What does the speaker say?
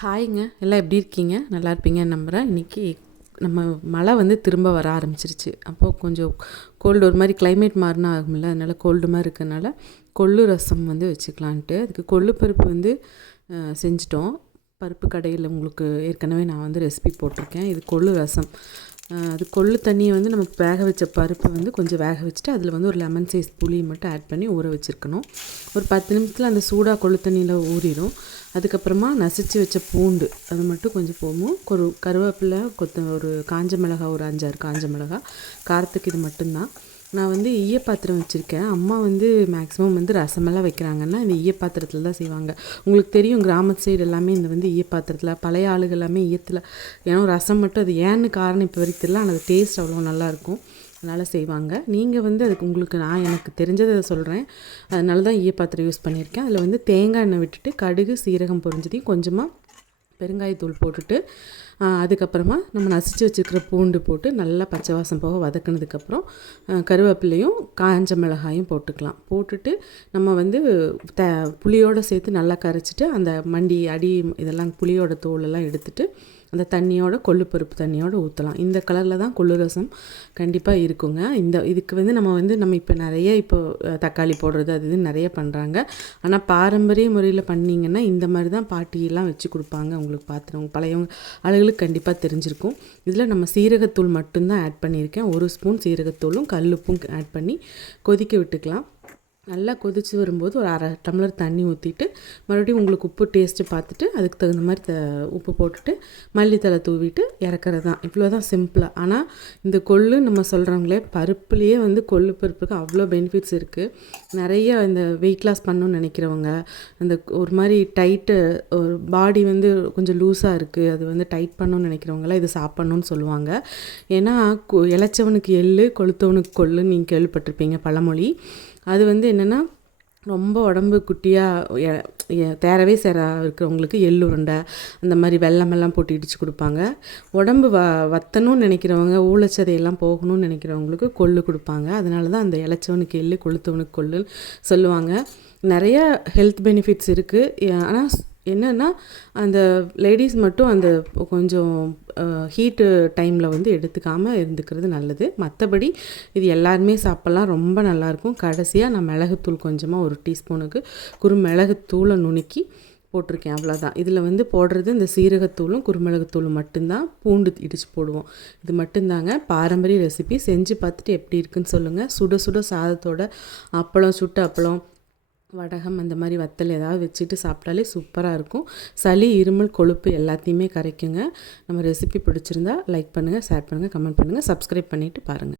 ஹாய்ங்க, எல்லாம் எப்படி இருக்கீங்க? நல்லா இருப்பீங்கன்னு நம்புகிறேன். இன்றைக்கி நம்ம மழை வந்து திரும்ப வர ஆரம்பிச்சிருச்சு. அப்போது கொஞ்சம் கோல்டு ஒரு மாதிரி கிளைமேட் மாறினா ஆகும்ல, அதனால் கோல்டு மாதிரி இருக்கனால கொள்ளு ரசம் வந்து வச்சுக்கலான்ட்டு அதுக்கு கொள்ளு பருப்பு வந்து செஞ்சிட்டோம். பருப்பு கடையில் உங்களுக்கு ஏற்கனவே நான் வந்து ரெசிபி போட்டிருக்கேன். இது கொள்ளு ரசம். அது கொள்ளு தண்ணியை வந்து நம்ம வேக வச்ச பருப்பு வந்து கொஞ்சம் வேக வச்சுட்டு அதில் வந்து ஒரு லெமன் சைஸ் புளி மட்டும் ஆட் பண்ணி ஊற வச்சுருக்கணும். ஒரு 10 நிமிஷத்தில் அந்த சூடாக கொள்ளு தண்ணியில் ஊறிடும். அதுக்கப்புறமா நசிச்சு வச்ச பூண்டு அது மட்டும் கொஞ்சம் போகும். ஒரு கருவேப்பிலை ஒரு காஞ்ச மிளகாய், ஒரு 5-6 காஞ்ச மிளகாய், காரத்துக்கு இது மட்டும்தான். நான் வந்து ஈயப்பாத்திரம் வச்சுருக்கேன். அம்மா வந்து மேக்ஸிமம் வந்து ரசமெல்லாம் வைக்கிறாங்கன்னா இந்த ஈயப்பாத்திரத்தில் தான் செய்வாங்க. உங்களுக்கு தெரியும், கிராமத்து சைடு எல்லாமே இந்த வந்து ஈயப்பாத்திரத்தில், பழைய ஆளுகள் எல்லாமே ஈயத்தில். ஏன்னா ரசம் மட்டும் அது ஏன்னு காரணம் இப்போ வரைக்கும் தெரியல, ஆனால் அது டேஸ்ட் அவ்வளோ நல்லாயிருக்கும், அதனால் செய்வாங்க. நீங்கள் வந்து அதுக்கு உங்களுக்கு நான் எனக்கு தெரிஞ்சதை சொல்கிறேன். அதனால தான் ஈயப்பாத்திரம் யூஸ் பண்ணியிருக்கேன். அதில் வந்து தேங்காய் எண்ணெய் விட்டுட்டு கடுகு சீரகம் பொரிஞ்சதையும் கொஞ்சமாக பெருங்காயத்தூள் போட்டுட்டு அதுக்கப்புறமா நம்ம நசிச்சு வச்சுருக்கிற பூண்டு போட்டு நல்லா பச்சை வாசம் போக வதக்கினதுக்கப்புறம் கருவேப்பிலையும் காஞ்ச மிளகாயும் போட்டுக்கலாம். போட்டுட்டு நம்ம வந்து புளியோடு சேர்த்து நல்லா கரைச்சிட்டு அந்த மண்டி அடி இதெல்லாம் புளியோட தோலெல்லாம் எடுத்துட்டு அந்த தண்ணியோட கொள்ளுப்பருப்பு தண்ணியோடு ஊற்றலாம். இந்த கலரில் தான் கொள்ளு ரசம் கண்டிப்பாக இருக்குங்க. இதுக்கு வந்து நம்ம இப்போ நிறைய தக்காளி போடுறது அது இதுன்னு நிறைய பண்ணுறாங்க. ஆனால் பாரம்பரிய முறையில் பண்ணிங்கன்னா இந்த மாதிரி தான் பாட்டியெல்லாம் வச்சு கொடுப்பாங்க. உங்களுக்கு பார்த்துறவங்க பழைய ஆளுகளுக்கு கண்டிப்பாக தெரிஞ்சிருக்கும். இதில் நம்ம சீரகத்தூள் மட்டும்தான் ஆட் பண்ணியிருக்கேன். 1 ஸ்பூன் சீரகத்தூளும் கல்லுப்பும் ஆட் பண்ணி கொதிக்க விட்டுக்கலாம். நல்லா கொதித்து வரும்போது ஒரு 1/2 டம்ளர் தண்ணி ஊற்றிட்டு மறுபடியும் உங்களுக்கு உப்பு டேஸ்ட்டு பார்த்துட்டு அதுக்கு தகுந்த மாதிரி உப்பு போட்டுட்டு மல்லித்தலை தூவிட்டு இறக்குறது தான். இவ்வளோ தான் சிம்பிளாக. ஆனால் இந்த கொள்ளு நம்ம சொல்கிறவங்களே பருப்புலேயே வந்து கொள்ளு பருப்புக்கு அவ்வளோ பெனிஃபிட்ஸ் இருக்குது. நிறைய இந்த வெயிட் லாஸ் பண்ணணும்னு நினைக்கிறவங்க, அந்த ஒரு மாதிரி டைட்டு ஒரு பாடி வந்து கொஞ்சம் லூஸாக இருக்குது, அது வந்து டைட் பண்ணணும்னு நினைக்கிறவங்களாம் இது சாப்பிட்ணுன்னு சொல்லுவாங்க. ஏன்னா இளைச்சவனுக்கு எள்ளு கொளுத்தவனுக்கு கொள்ளுன்னு நீங்கள் கேள்விப்பட்டிருப்பீங்க பழமொழி. அது வந்து என்னென்னா ரொம்ப உடம்பு குட்டியாக தேரவே இருக்கிறவங்களுக்கு எள்ளுருண்டை அந்த மாதிரி வெல்லமெல்லாம் போட்டு இடித்து கொடுப்பாங்க. உடம்பு வத்தணும்னு நினைக்கிறவங்க, ஊழச்சதையெல்லாம் போகணும்னு நினைக்கிறவங்களுக்கு கொள்ளு கொடுப்பாங்க. அதனால தான் அந்த இளைச்சவனுக்கு எள்ளு கொளுத்தவனுக்கு கொள்ளுன்னு சொல்லுவாங்க. நிறைய ஹெல்த் பெனிஃபிட்ஸ் இருக்குது. ஆனால் என்னென்னா அந்த லேடிஸ் மட்டும் அந்த கொஞ்சம் ஹீட்டு டைமில் வந்து எடுத்துக்காமல் இருந்துக்கிறது நல்லது. மற்றபடி இது எல்லாருமே சாப்பிட்லாம், ரொம்ப நல்லாயிருக்கும். கடைசியாக நான் மிளகுத்தூள் கொஞ்சமாக 1 டீஸ்பூனுக்கு மிளகுத்தூளை நுணுக்கி போட்டிருக்கேன், அவ்வளோதான். இதில் வந்து போடுறது இந்த சீரகத்தூளும் குருமிளகுத்தூளும் மட்டும்தான். பூண்டு இடித்து போடுவோம். இது மட்டும்தாங்க பாரம்பரிய ரெசிபி. செஞ்சு பார்த்துட்டு எப்படி இருக்குன்னு சொல்லுங்கள். சுட சுட சாதத்தோட அப்பளம், சுட்ட அப்பளம், வடகம் அந்த மாதிரி வத்தல் ஏதாவது வச்சுட்டு சாப்பிட்டாலே சூப்பராக இருக்கும். சளி, இருமல், கொழுப்பு எல்லாத்தையுமே கரைக்குங்க. நம்ம ரெசிபி பிடிச்சிருந்தா லைக் பண்ணுங்கள், ஷேர் பண்ணுங்கள், கமெண்ட் பண்ணுங்கள், சப்ஸ்கிரைப் பண்ணிவிட்டு பாருங்கள்.